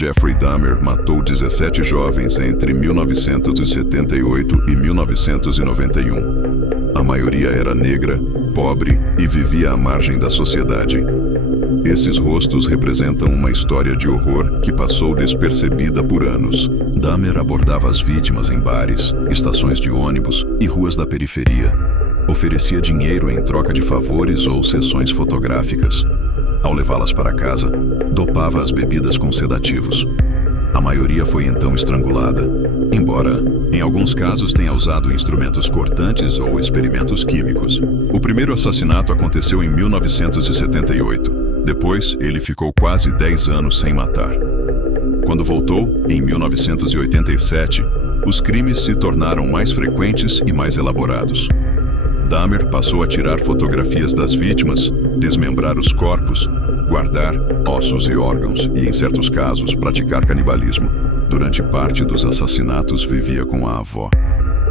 Jeffrey Dahmer matou 17 jovens entre 1978 e 1991. A maioria era negra, pobre e vivia à margem da sociedade. Esses rostos representam uma história de horror que passou despercebida por anos. Dahmer abordava as vítimas em bares, estações de ônibus e ruas da periferia. Oferecia dinheiro em troca de favores ou sessões fotográficas. Ao levá-las para casa, dopava as bebidas com sedativos. A maioria foi então estrangulada, embora, em alguns casos, tenha usado instrumentos cortantes ou experimentos químicos. O primeiro assassinato aconteceu em 1978. Depois, ele ficou quase 10 anos sem matar. Quando voltou, em 1987, os crimes se tornaram mais frequentes e mais elaborados. Dahmer passou a tirar fotografias das vítimas, desmembrar os corpos, guardar ossos e órgãos e, em certos casos, praticar canibalismo. Durante parte dos assassinatos, vivia com a avó.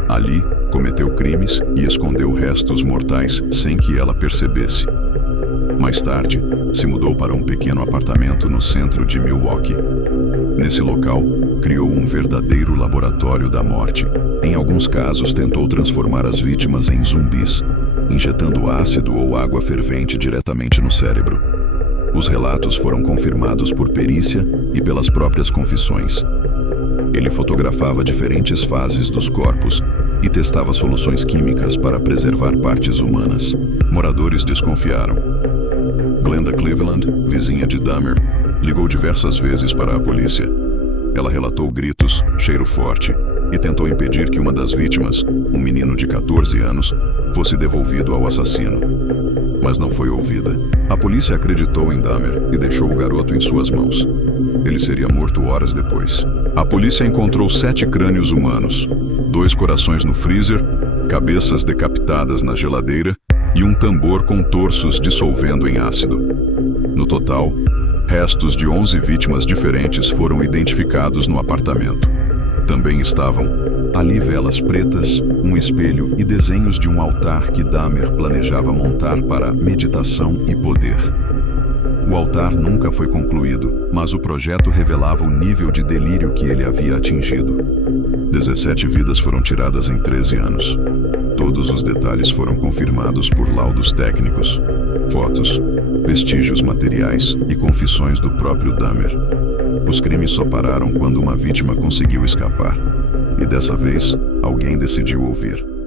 Ali, cometeu crimes e escondeu restos mortais sem que ela percebesse. Mais tarde, se mudou para um pequeno apartamento no centro de Milwaukee. Nesse local, criou um verdadeiro laboratório da morte. Em alguns casos, tentou transformar as vítimas em zumbis, injetando ácido ou água fervente diretamente no cérebro. Os relatos foram confirmados por perícia e pelas próprias confissões. Ele fotografava diferentes fases dos corpos e testava soluções químicas para preservar partes humanas. Moradores desconfiaram. Glenda Cleveland, vizinha de Dahmer, ligou diversas vezes para a polícia. Ela relatou gritos, cheiro forte e tentou impedir que uma das vítimas, um menino de 14 anos, fosse devolvido ao assassino. Mas não foi ouvida. A polícia acreditou em Dahmer e deixou o garoto em suas mãos. Ele seria morto horas depois. A polícia encontrou 7 crânios humanos, 2 corações no freezer, cabeças decapitadas na geladeira e um tambor com torsos dissolvendo em ácido. No total, restos de 11 vítimas diferentes foram identificados no apartamento. Também estavam ali velas pretas, um espelho e desenhos de um altar que Dahmer planejava montar para meditação e poder. O altar nunca foi concluído, mas o projeto revelava o nível de delírio que ele havia atingido. 17 vidas foram tiradas em 13 anos. Todos os detalhes foram confirmados por laudos técnicos, fotos, vestígios materiais e confissões do próprio Dahmer. Os crimes só pararam quando uma vítima conseguiu escapar. E dessa vez, alguém decidiu ouvir.